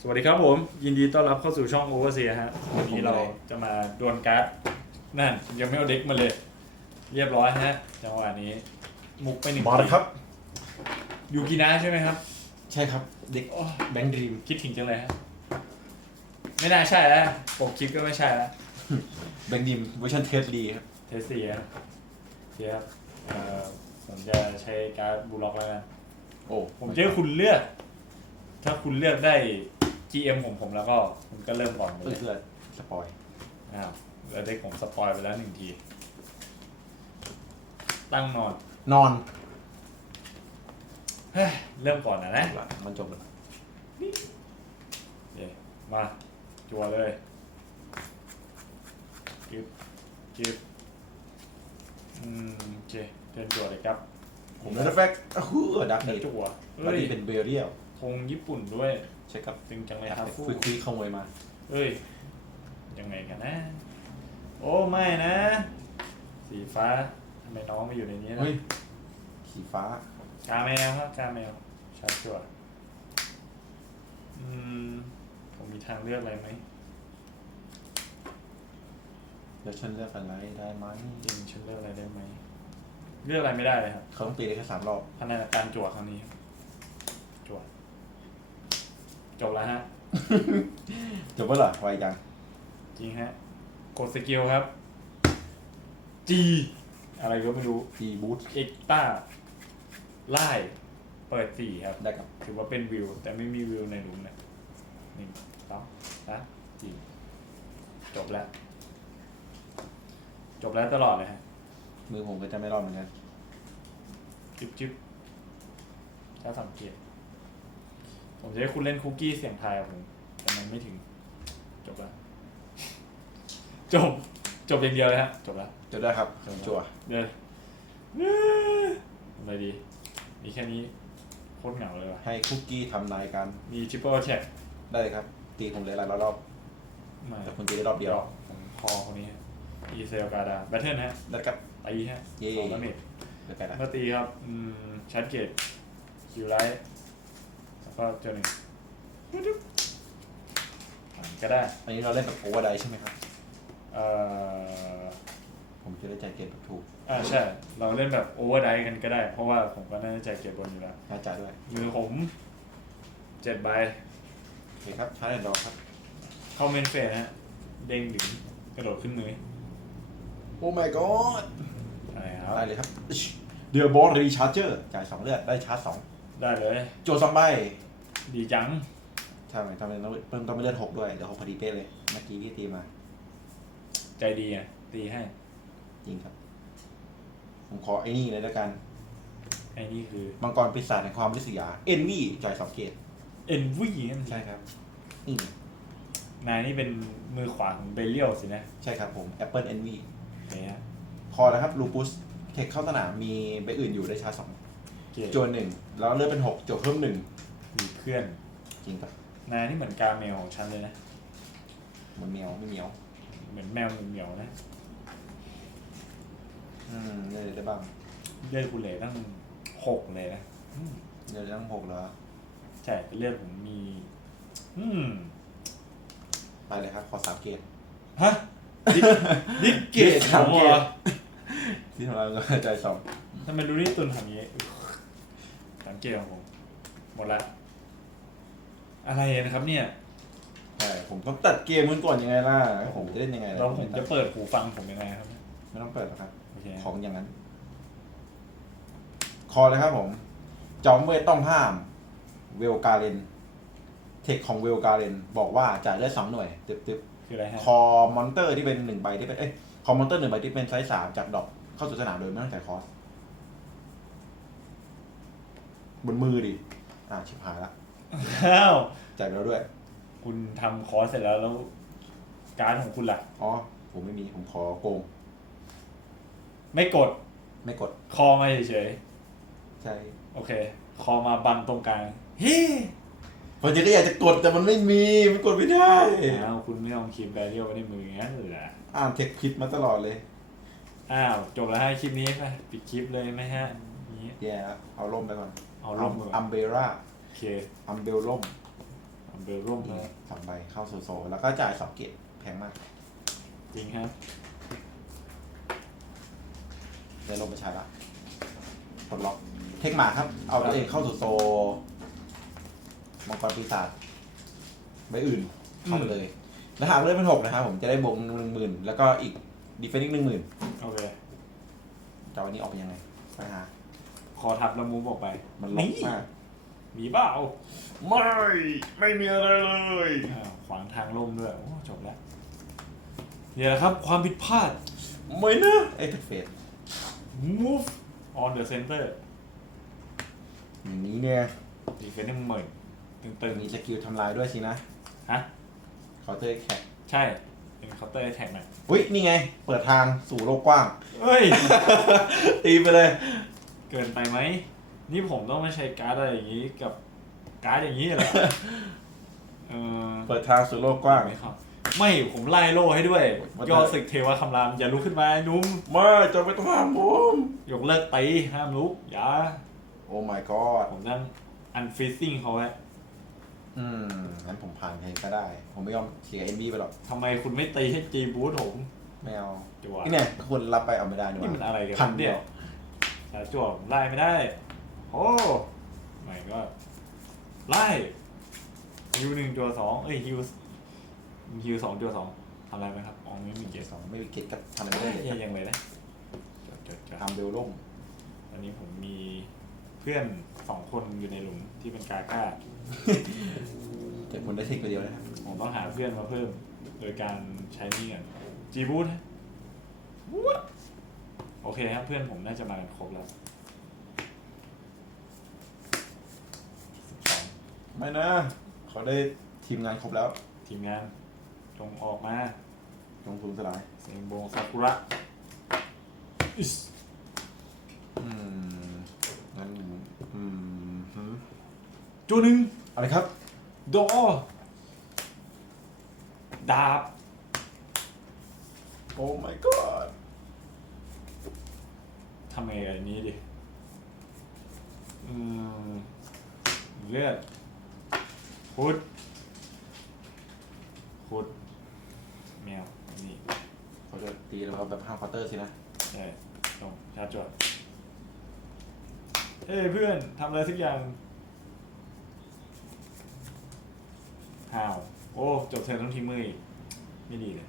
สวัสดีครับผม ยินดีต้อนรับเข้าสู่ช่อง Overseer ฮะวันนี้เราจะมาดวลการ์ดนั่น ยังไม่เอาเด็กมาเลย เรียบร้อยฮะจังหวะนี้ มุกไปหนึ่งมาแล้วครับ ยูกินะใช่ไหมครับ ใช่ครับ เด็กโอ้ยแบงค์ดรีม คิดถึงจังเลยฮะ ไม่น่าใช่แล้วปกคลิปก็ไม่ใช่แล้วแบงค์ดรีมเวอร์ชันเทสดีครับ เทสซี่ครับโอเคครับเอ่อผมจะใช้การ์ดบูล็อกแล้วนะโอ้ผมจะให้คุณเลือก ถ้าคุณเลือกได้ GM ของผมแล้วก็คุณก็เริ่มก่อนเลเพื่อยเพื่อสปอยอ้าวแล้วได้ผมสปอยไปแล้วหนึ่งที ตั้งนอนนอนเฮ้ยเริ่มก่อนนะนะหลังมันจบแล้วเดี๋ยวมาจัวเลยจึ๊บจึ๊บอืมโอเคเชิญจัวเลยครับผมเลนแฟกอ้าวดักเดี๋เนยวตจัวบัเฮ้ดยนี้เป็นเบเรียลธงญี่ปุ่นด้วย ใช่ครับตึงจังเลยครับคุยคุยๆขโมยมาเฮ้ยยังไงกันนะ โอ้ไม่นะ สีฟ้าทำไมน้องมาอยู่ในนี้นะเฮ้ยสีฟ้า กาแมวครับกาแมวชัดชัวร์อืมผมมีทางเลือกอะไรไหมเดี๋ยวฉันเลือกอะไรได้ไหมจริงฉันเลือกอะไรได้ไหมเลือกอะไรไม่ได้เลยครับเขาต้องตีได้แค่สามรอบพัฒนาการจั่วครั้งนี้จั่ว จบแล้วฮะ จบเมื่อไหร่ไวจังจริงฮะ กดสกิลครับ G อะไรก็ไม่รู้ตีบูทเอ็กต้าไล่เปิดสี่ครับ ได้ครับถือว่าเป็นวิว แต่ไม่มีวิวในหลุมนะหนึ่งสองสามสี่จบแล้ว จบแล้วตลอดเลยฮะ มือผมก็จะไม่รอดเหมือนกันจึ๊บจึ๊บถ้าสังเกต ผมจะให้คุณเล่นคุกกี้เสียงทายกับผมแต่มันไม่ถึง จบแล้วจบ จบอย่างเดียวเลยฮะ จบแล้วจบได้ครับจบแล้วจั่วเดี๋ยวอะไรดี มีแค่นี้โคตรเหงาเลยว่ะให้คุกกี้ทำนายกันมีทริปเปิลแท็กได้เลยครับ ตีผมเลยหลายรอบมาแต่คุณตีได้รอบเดียวผมคอคนนี้อีเซลกาดาแบทเทิลฮะได้ครับตีฮะเย่สองดาเมจเดี๋ยวไปนะเมื่อตีครับ อืมชัดเกตคิวไลท์แล้ว ก็เจอหนึ่งผ่านก็ได้ อันนี้เราเล่นแบบโอเวอร์ไดใช่ไหมครับ เอ่อผมจะได้จ่ายเกมแบบถูกอ่าใช่ เราเล่นแบบโอเวอร์ไดกันก็ได้ เพราะว่าผมก็น่าจะจ่ายเกียร์บนอยู่แล้ว น่าจ่ายด้วยมือผมเจ็ดใบ โอเคครับใช้แอนดรอครับ เข้าเมนเฟสฮะ เด้งดึงกระโดดขึ้นมือโอ้ my god อะไรครับ ได้เลยครับเดือบอสรีชาร์เจอร์จ่ายสองเลือดได้ชาร์จสองได้เลย โจสองใบ ดีจังใช่ไหมทำไมต้องเพิ่มต้องไม่เลือดหกด้วยเดี๋ยวหกพอดีเป๊ะเลยเมื่อกี้พี่ตีมาใจดีอะ ตีให้ จริงครับ ผมขอไอ้นี่เลยแล้วกันไอ้นี่คือมังกรปีศาจแห่งความริษยาเอ็นวีจ่ายสองเกตเอ็นวีนั่นใช่ครับนี่นายนี่เป็นมือขวาของเบลเลียวสินะใช่ครับผม Apple Envy โอเคฮะพอแล้วครับลูปุสเทคเข้าสนามมีใบอื่นอยู่ได้ชาร์จสองโอเคโจนหนึ่งแล้วเลือดเป็นหกโจเพิ่มหนึ่ง มีเพื่อน จริงปะนายนี่เหมือนกาเมลของฉันเลยนะมันเหมียวไม่เหมียว เหมือนแมวเหมียวๆนะอืมเลือดได้บ้างเลือดคุณเหลตั้งหกเลยนะอืมเลือดได้ตั้งหกแล้ว ใช่แต่เลือดผมมี อืมไปเลยครับ ขอสามเกต ฮะดิดิเกตสามของเกเหรตอที่ทำเราก็ใจสองทำไมรู้นี่ตุนทำอย่างนี้สังเกตของผมหมดละ อะไรนะครับเนี่ยใช่ผมต้องตัดเกมมันก่อนยังไงล่ะแล้วผมจะเล่นยังไงล่แล้วผมจะเปิดหูฟังผมยังไงครับไม่ต้องเปิดหรอกครับ โอเคของอย่างนั้น คอเลยครับผม จอมเวทต้องห้าม เวลการเรนเทคของเวลการเรนบอกว่าจ่ายเลือดสองหน่วยตึ๊บตึ๊บคืออะไรฮะคอมอนเตอร์ที่เป็นหนึ่งใบที่เป็นเอ้ยคอมอนเตอร์หนึ่งใบที่เป็นไซส์สามจากดอกเข้าสู่สนามโดยไม่ต้องจ่ายคอสบนมือดิอ่าชิบหายละ อ้าวจ่ายไปแล้วด้วย คุณทำคอร์สเสร็จแล้วแล้ว การดของคุณล่ะ อ๋อ ผมไม่มี ผมขอโกง ไม่กดไม่กด คอมาเฉยใช่ๆโอเค คอมาบังตรงกลางเฮ้ผมจะได้อยากจะกดแต่มันไม่มี มันกดไม่ได้ อ้าวคุณไม่เอาคลิปแบเรียลไว้ในมืออย่างนั้นเหรออ่านเทคผิดมาตลอดเลย อ้าวจบแล้วให้คลิปนี้ไปปิดคลิปเลยไหมฮะนี้ แย่แล้วเอาล่มไปก่อนเอาล่มมืออัมเบร่าโอ เคอัมเบลล่มเบอร์ร่มเลยสองใบเข้าโซโซ แล้วก็จ่ายสองเกตแพงมาก จริงครับได้ลงไปใช้ละปลดล็อก เทคมาครับ เอาตัวเองเข้าสู่โซมังกรปีศาจใบอื่นเข้าไปเลยแล้วหากเลื่อนเป็นหกนะครับผมจะได้บวกหนึ่งหมื่นแล้วก็อีกดีเฟนอีกหนึ่งหมื่นโอเคจะเอาอันนี้ออกไปยังไงไปหา คอทับแล้วมูฟออกไป มันล็อกมาก มีเปล่าไม่ ไม่มีอะไรเลยอ้าวขวางทางล่มด้วยโอ้จบแล้วเนี่ยแหละครับ ความผิดพลาด ไม่นะไอ้เพเฟส move on the center อย่างนี้เนี่ย ดีเฟนหนึ่งหมื่นตึงมีสกิลทำลายด้วยสินะๆฮะ เคาน์เตอร์แคใช่ เป็นเคาน์เตอร์แท็กหน่อยอุ้ยนี่ไง เปิดทางสู่โลกกว้าง เฮ้ย ตีไปเลย เกินไปไหม นี่ผมต้องมาใช้การ์ดอะไรอย่างนี้กับการ์ดอย่างนี้เหรอเออเปิดทางสู่โลกกว้าง ไม่ครับ ไม่ผมไล่โล่ให้ด้วยว่าแต่ ยอดศึกเทวคำรามอย่าลุกขึ้นมาไอ้หนุ่มไม่จะไม่ต้องห้ามผมยกเลิกตีห้ามลุกอย่าโอ้ my god ผมต้องอันฟรีซิ่งเขาไว้อืมงั้นผมผ่านเพลงก็ได้ ผมไม่ยอมเสียเอ็นบีไปหรอกทำไมคุณไม่ตีให้จีบูธผมไม่เอาจั่วนี่เนี่ยคุณรับไปเอาไม่ได้นี่หนี่ว่ามันอะไรกันพันเนี่เดียยว สายจั่วผมไล่ไม่ได้ โอ้ไม่ก็ไล่ฮิวหนึ่งจั่วสองเอ้ยฮิวฮิวสองจั่วสองทำอะไรไหมครับอ๋อไม่มีเกียร์สองไม่มีเกตกับทำอะไรไม่ได้เลยยังยังเลยนะจดจดจดทำเบลล่มตอนนี้ผมมีเพื่อนสองคนอยู่ในหลุมที่เป็นกาก้า แต่คุณได้เทคไปเดียวนะครับผมต้องหาเพื่อนมาเพิ่ม โดยการใช้นี่กันจีบูธโอเคครับเพื่อนผมน่าจะมากันครบแล้วสิบสอง ไม่นะ เขาได้ทีมงานครบแล้วทีมงานจงออกมาลงทุนสลายเซงโบงซากุระอิสอืมงั้นอืมหืมจูหนึ่งอะไรครับดอดาบ โอ้ my god ทำไงกับอันนี้ดิ อืม เลือด พุดพุด แมว นี่เขาจะตีเราแบบห้าควอเตอร์สินะใช่ลงชาร์จจวดเอ้ยเพื่อนทำอะไรสักอย่างห้าว โอ้ จบเทิร์นต้องทิ้งมืออีกไม่ดีเลย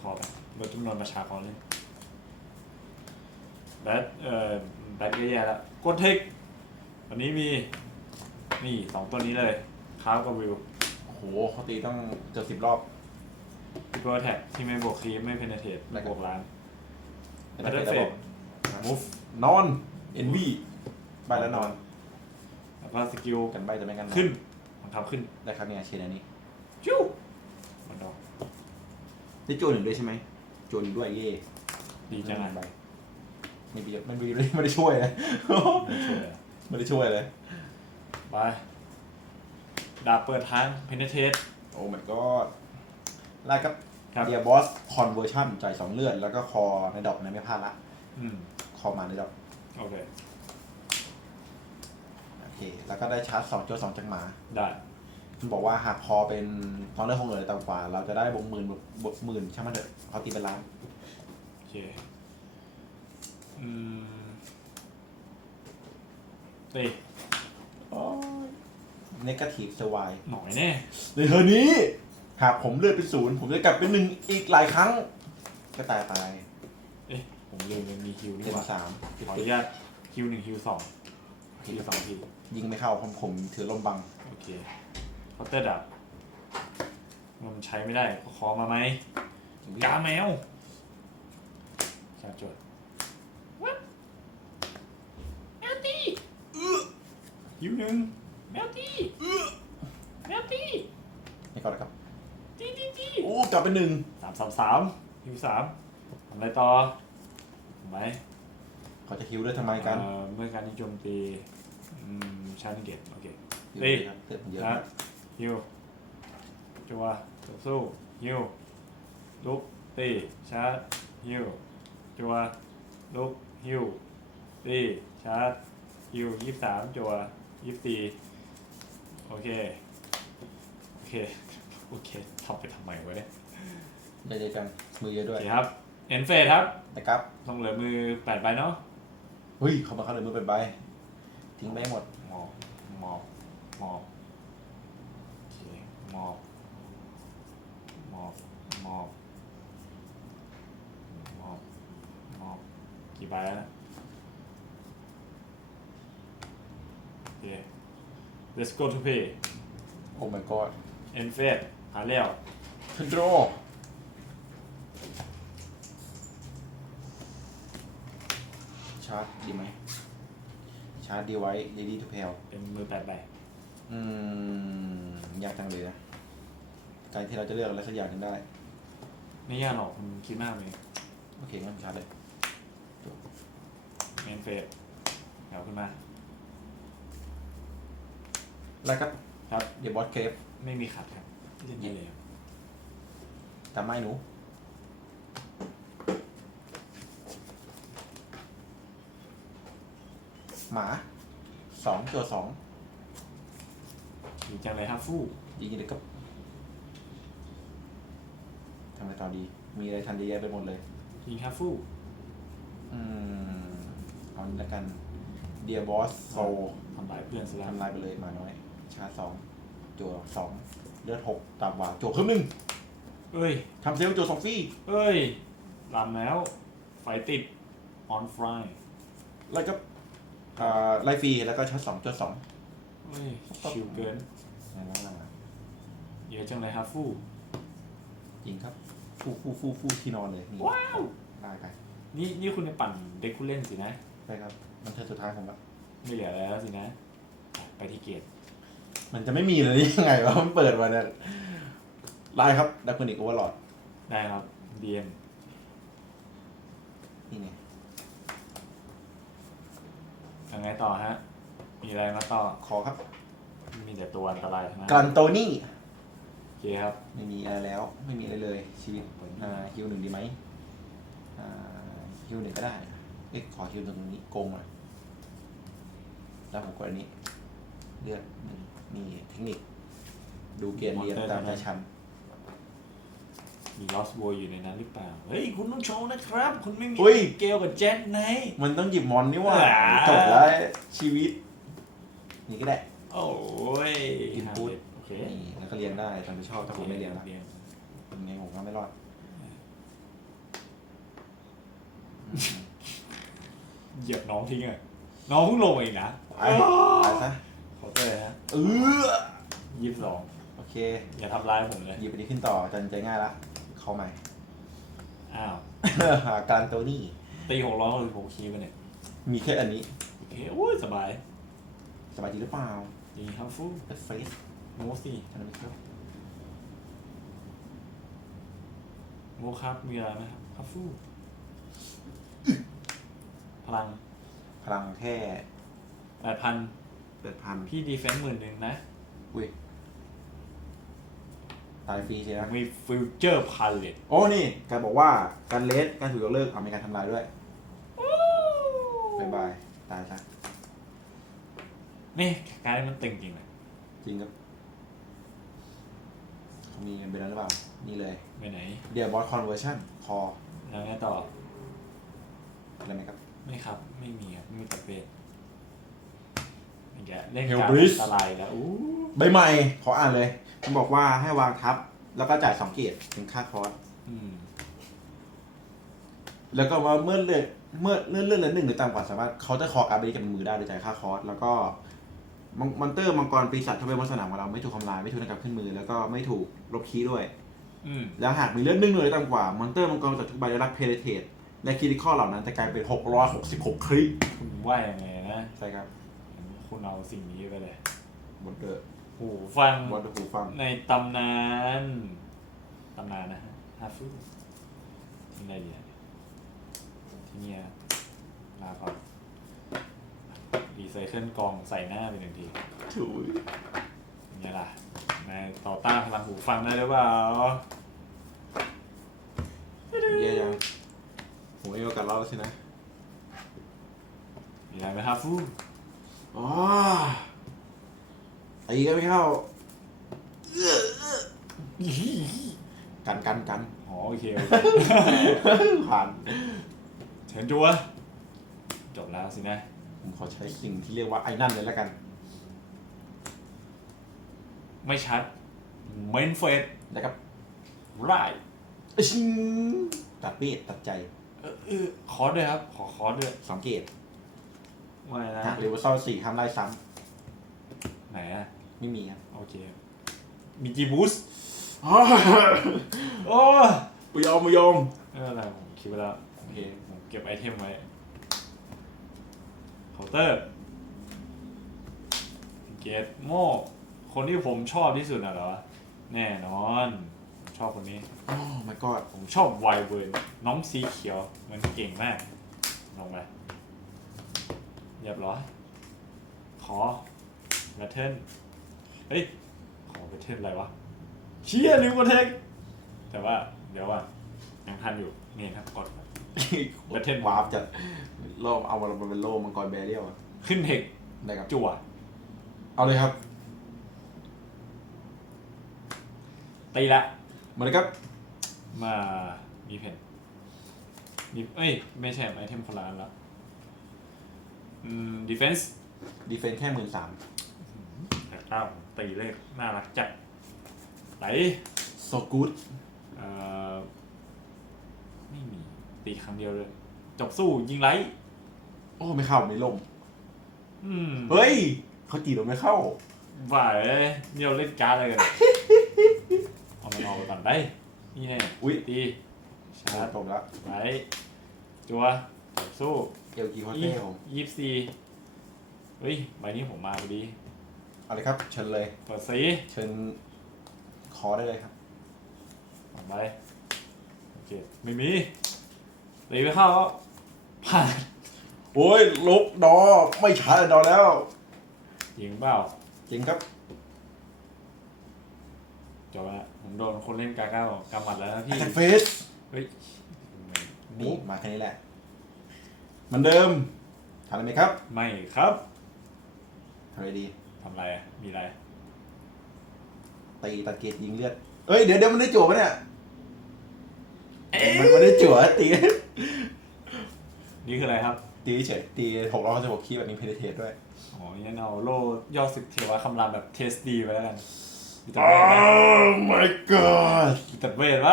ขอแบบลดจำนวนประชากรเลยแบทเอ่อแบทก็แย่แล้วกดเทควันนี้มี นี่สองตัวนี้เลยคาร์กับวิวโอ้โหเขาตีต้องเจอสิบรอบ พิโกแท็กที่ไม่บวกคีย์ไม่เพนเทตแล้วก็ บวกล้านแต่แบทเทิลจะเฟบอสกมูฟ นอน เอ็นวีใบแล้วนอน แล้วก็สกิลกันใบแต่ไม่กันนอนขึ้นบังคับขึ้นได้ครับเนี่ยเชนอันนี้จิ้วมันดอกได้โจนหนึ่งด้วยใช่ไหมโจนหนึ่งด้วยเย่ดีจังใบอะไม่ดีไม่ดีไม่ได้ช่วยเลย ไม่ช่วยอะไม่ได้ช่วยเลย ไปดาบเปิดทางเพนเทตโอ้ my god ไล่ครับครับ เดียบอสคอนเวอร์ชันจ่ายสองเลือด แล้วก็คอในดอกนะไม่พลาดละ อืมคอมาในดอก โอเค โอเค แล้วก็ได้ชาร์จสองโจสองจากหมา ได้มันบอกว่าหากคอเป็นตอนเลือดคงเหลือต่ำกว่า เราจะได้บวกหมื่นบวกบวกหมื่นช่างมันเถอะเขาตีเป็นล้าน โอเคอืมตี เนกาทีฟสวายหน่อยแน่ในเทอร์นี้ หากผมเลือดเป็นศูนย์ผมจะกลับเป็นหนึ่งอีกหลายครั้ง ก็ตายตายเอ๊ะผมลืมมันมีฮิวนี่เป็นหว่าสามขออนุญาตฮิวหนึ่งฮิวสองฮิวสองทียิงไม่เข้าผมผมถือลมบัง โอเคเคาน์เตอร์ดับมันใช้ไม่ได้ก็ขอมาไหมกาแมวชาร์จจดวัดแมวตีฮิวหนึ่ง แมวตีแมวตีนี่ก่อนนะครับตีตีตีโอ้กลับเป็นหนึ่งสามสามสามฮิวสามทำอะไรต่อทำไหมเขาจะคิวด้วยทำไมกัน เอ่อเมื่อการที่โจมตีอืมชาร์จเกตโอเคคิวตีครับเลือดผมเยอะชาร์จฮิวจัวต่อสู้ฮิวลุกตีชาร์จฮิวจัวลุกฮิวตีชาร์จฮิวยี่สามจัวยี่สี่ เค โอเค โอเคทำไปทำไมวะเนี่ยเดี๋ยวเจอกันมือเยอะโอด้วยเคครับเอ็นเฟสครับนะครับต้องเหลือมือแปดใบเนาะเฮ้ยเขามาเข้าเลยมือเป็นใบทิ้งไปให้หมดหมอบหมอบหมอบโอเคหมอบหมอบหมอบหมอบหมอบกี่ใบแล้วนะโอเค let's go to pay โอ้ my god เอ็นเฟสหาแล้วทันโดรชาร์จดีไหม ชาร์จดีไว้ ready to play เป็นมือแปดใบอืมยากจังเลยนะการที่เราจะเลือกอะไรสักอย่างหนึ่งได้ ไม่ยากหรอกคุณคิดมากเลย โอเคงั้นชาร์จเลยเอ็นเฟสเอาขึ้นมา แล้วก็ครับเดี๋ยวบอสเคฟไม่มีขัดครับเล่นได้เลยครับตามไม้หนู หมาสองตัวสองดีจังเลยครับฟู่ยิงเลยก็ทำอะไรต่อดี มีอะไรทันเยอะแยะไปหมดเลย ยิงครับฟู่อืมเอานี้ละกันเดียบอสโซทำลายเพื่อนซะแล้วทำลายไปเลยหมาน้อย ชาร์จสองจั่วสองเลือดหกตามหวาจั่วครึ่งหนึ่งเอ้ย ทำเซลล์จั่วสองฟรีเอ้ยลำแล้ว ไฟติด on fry แล้วก็อ่าไล่ฟรีแล้วก็ชาร์จสองจั่วสองเอ้ย ชิวเกิน นั่นแหละเยอะจังเลยครับฟู่ยิงครับฟู่ฟู่ฟู่ฟู่ที่นอนเลยนี่ว้าว ได้ไปนี่นี่คุณจะปั่นเด็กคุณเล่นสินะไปครับ มันเธอสุดท้ายผมละไม่เหลือแล้วสินะ ไปที่เกต มันจะไม่มีเลยได้ยังไงวะมันเปิดมาเนี่ยไล่ครับดับเบิลอีกโอเวอร์ลอดได้ครับเดียนนี่ไงยังไงต่อฮะ มีอะไรมาต่อ ขอครับมีแต่ตัวอันตรายทั้งนั้นกันโตนี่โอเคครับ ไม่มีอะไรแล้ว ไม่มีอะไรเลย ชีวิตอ่าฮิวหนึ่งดีไหมอ่าฮิวหนึ่งก็ได้เอ๊ะขอฮิวตรงนี้โกงหน่อยแล้วผมกดอันนี้เลือดหนึ่ง มีเทคนิค ดูเกียร์เรียนตามใจชันมีลอสโวอยู่ในนั้นหรือเปล่า เฮ้ย คุณต้องโชว์นะครับ คุณไม่มีอุ้ย เกลกับเจ็ตไนมันต้องหยิบมอนนี่หว่าอ่าจบแล้วชีวิต นี่ก็ได้ โอ้ย Input โอเคนี่แล้วก็เรียนได้ตามที่ชอบถ้าผมไม่เรียนละเรียนยังไงผมก็ไม่รอดอืมเหยียบน้องทิ้งอะ น้องเพิ่งลงเองนะไปไปซะขอ เตอร์ฮะเออยี่สิบสองโอเค อย่าทำร้ายผมเลยหยิบไปนี้ขึ้นต่อจันใจง่ายละ เข้าใหม่ อ้าวหาการโตนี่ตีหกร้อยหรือหกคีย์ไปเนี่ยมีแค่อันนี้ โอเคโอ้ยสบายสบายดีหรือเปล่าดีครับฟูเอฟเฟสโมสี่ฉันไม่ชอบโมครับมีอะไรไหมครับครับฟูพลังพลังแค่แปดพัน แปดพันพี่ดีเฟนซ์หมื่นหนึ่งนะ อุ้ยตายฟรีใช่ไหมมีฟิวเจอร์พาเลตโอ้นี่การบอกว่าการเลสการถูกยกเลิกเอามีการทำลายด้วยบายบายตายซะนี่การดมันตึงจริงเลยจริงครับมีเป็นอะไรหรือเปล่า นี่เลยไปไหนเดียบอสคอนเวอร์ชันคอแล้วไงต่ออะไรไหมครับ ไม่ครับ ไม่มีครับไม่มีตะเปดอย่าง เงี้ยเล่นการ Hellbreeze อันตรายแล้วอู้ใบใหม่ขออ่านเลย มันบอกว่าให้วางทับ แล้วก็จ่ายสองเกียรติเป็นค่าคอร์สอืมแล้วก็ว่าเมื่อเลือกเมื่อเลื่อนเลื่อนละหนึ่งหรือต่ำกว่าสามารถเขาจะคอการ์ดไปกับมือได้โดยจ่ายค่าคอร์สแล้วก็มอนมอนเตอร์มังกรปีศาจทวีบนสนามของเราไม่ถูกทำลายไม่ถูกนำกลับขึ้นมือ แล้วก็ไม่ถูกลบคีย์ด้วย อืมแล้วหากมีเลือดหนึ่งหน่วยหรือต่ำกว่ามอนเตอร์มังกรจากทุกใบได้รับเพลเทสและคีริคอเหล่านั้นจะกลายเป็น 666 คลิกคุณว่ายังไงนะ ใช่ครับ คุณเอาสิ่งนี้ไปเลยบนเดอร์หูฟังบนเดอร์หูฟัง ในตำนาน ตำนานนะฮะฮาฟูที่ไหนดีอะที่เนี่ยลาก่อนรีไซเคิลกองใส่หน้าไปหนึ่งทีถุยเป็นไงล่ะนายต่อต้านพลังหูฟังได้หรือเปล่าแย่ยังผมไม่มีโอกาสเล่าแล้วสินะมีอะไรไหมฮาฟู อ๋อตีก็ไม่เข้ากันกันกันอ๋อโอเคโอเคผ่านเชิญจัวจบแล้วสินะ ผมขอใช้สิ่งที่เรียกว่าไอ้นั่นเลยแล้วกัน ไม่ชัดเมนเฟสนะครับไรชิงตัดเปีดตัดใจเออเออคอร์สด้วยครับ ขอคอร์สด้วยสังเกต ไม่นะหากเรเวอร์ซัลสี่ห้ามไล่ซ้ไหนอะำไม่มีครับโอเค มีจีบูสโอ้โอ้ไม่ยอมไม่ยอมไม่เป็นไรผมคิดไปแล้วโอเคผมเก็บไอเทมไว้เคาน์เตอร์เกตโมคนที่ผมชอบที่สุดน่ะเหรอ แน่นอนชอบคนนี้ โอ้ my god ผมชอบไวเวิร์นน้องสีเขียว มันเก่งมาก ลงไป เรียบร้อย ขอแบทเทิลเฮ้ย ขอแบทเทิลอะไรวะ เชี่ยลืมกดเทคแต่ว่าเดี๋ยวว่ายังทันอยู่ นี่ครับกดแบทเทิลวาร์ปจัดโล่เอามาเป็นโล่มังกรแบเรียลอะขึ้นเทคได้ครับ จั่ว เอาเลยครับตีละ มาเลยครับ มามีเพนมีเอ้ย ไม่ใช่ไอเทมคนละอันละ อืมดีเฟนส์ดีเฟนแค่หมื่นสามแต่เต้าตีเลขน่ารักจัดไหลโซกูดเอ่อไม่มี ตีครั้งเดียวเลย จบสู้ยิงไลท์โอ้ไม่เข้าไม่ลงอืมเฮ้ยเขาจีเราไม่เข้าว่าเอ้ยเดี๋ยวเล่นการ์ดอะไรกัน เอามันออกไปก่อนได้นี่แน่อุ๊ยตีชาร์จจบแล้วไลท์จัวจบสู้ เอลกีฮอตยี่เทลยี่สิบสี่เฮ้ยใบนี้ผมมาพอดีเอาเลยครับ เชิญเลย เปิดสีเชิญขอได้เลยครับสองใบโอเคไม่มีตีไปเข้าก็ผ่านโอ้ยลุกดอไม่ช้าเลยดอแล้วยิงเปล่าจริงครับจบแล้วผมโดนคนเล่นกาก้าวกำหมัดแล้วนะแอพี่ตแทกเฟสเฮ้ย นี่มาแค่นี้แหละเห มือนเดิมทำอะไรไหมครับไม่ครับทำอะไรดี ทำอะไรอะมีอะไร ตีตะเกียบยิงเลือด เอ้ย เดี๋ยวเดี๋ยวมันได้จั่วปะเนี่ย มันไม่ได้จั่วตี นี่คืออะไรครับตีเฉยตีหกร้อยสิบหกคีย์แบบนี้เพนเทสด้วย อ๋อยันเอาโล่ย่อศึกเทวะคำรามแบบเทสดีไว้แล้วกันมีตัดโอ้เวทไหม my god มีตัดเวทไหม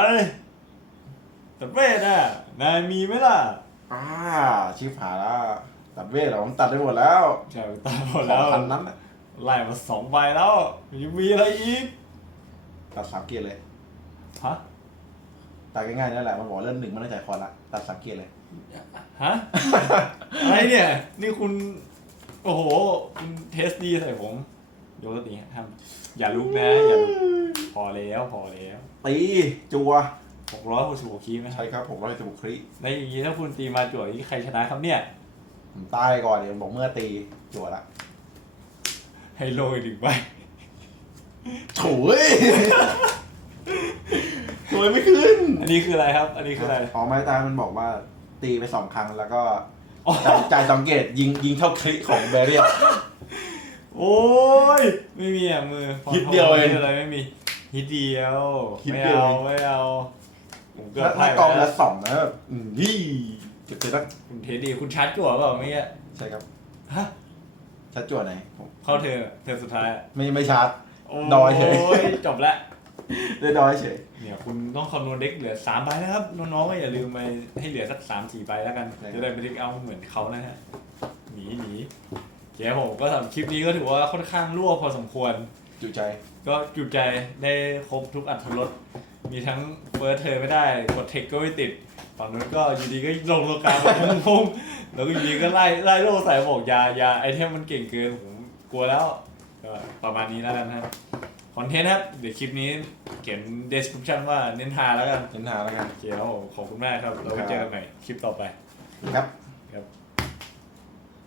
ตัดเวทอะนายมีไหมล่ะ อ่าชิบหายแล้วตัดเวทเหรอผมตัดได้หมดแล้วใช่ตัดหมดสอแล้งวพันนั้นน่ะไล่มาสองใบแล้วยังมีอะไรอีกตัดสามเกียร์เลย ฮะตัดง่ายๆนั่นแหละมันบอกเริ่มหนึ่งมันต้องจ่ายคอนละตัดสามเกียร์เลย ฮะ อะไรเนี่ย นี่คุณ โอ้โห คุณเทสดีใส่ผมโยกตีทำอย่าลุกนะ อย่าลุกพอแล้วพอแล้วตีจัว หกร้อยหกสิบหกคีไหมใช่ครับผมร้อยสิบหกคริแล้วอย่างนี้ถ้าคุณตีมาจั่วนี้ใครชนะครับเนี่ยผมตายก่อนเดี๋ยวบอกเมื่อตีจัวละให้โลอีกหนึ่งใบโถุยโวยไม่ขึ้นอันนี้คืออะไรครับ อันนี้คืออะไรอ๋อไม้ตายมันบอกว่าตีไปสองครั้งแล้วก็อ๋อจ่ายจ่ายสังเกตยิงยิงเท่าคลิของแบเรียโอ้ยไม่มีอะมือฮิตเดียวเอง ไม่มีอะไรไม่มีฮิตเดียวฮิตไม่เดียวเอาเองไม่เอา ผมเกิดถ้าไพ่ถ้าไปกองแล้ละวสองนะแบบอืมยี่เก็บเลยนะคุณเทสดีคุณชาร์จจั่วเปล่าเมื่อกี้ใช่ครับฮะชัดจั่วไหนผมเข้าเธอเธอสุดท้ายอะไม่ไม่ชาร์จโอ้ดอยเฉยยจบแล้วได้ดอยเฉยเนี่ยคุณต้องคำนวณเด็กเหลือสามใบนะครับน้องๆก็อย่าลืมไปให้เหลือสักสามสี่ใบแล้วกันจะได้ไม่ได้เอาเหมือนเขานะฮะหนีหนีเจ๊ผมก็สำหรับคลิปนี้ก็ถือว่าค่อนข้างรั่วพอสมควร จุใจ ก็จุใจได้ครบทุกอัตรส มีทั้งเฟิร์สเธอไม่ได้กดเทคก็ไม่ติดฝั่งนู้นก็อยู่ดีก็ลงโลกามาพุ่งๆแล้วก็อยู่ดีก็ไล่ไล่โลใส่บอกอยาอยาไอเทมมันเก่งเกินผมกลัวแล้วก็ประมาณนี้แล้วกันนะครับคอนเทนต์ครับเดี๋ยวคลิปนี้เขียน description ว่าเน้นทาแล้วกันเห็นหาแล้วกันโอเคครับผมขอบคุณมากครับเราไปเจอกันใหม่คลิปต่อไป ครับ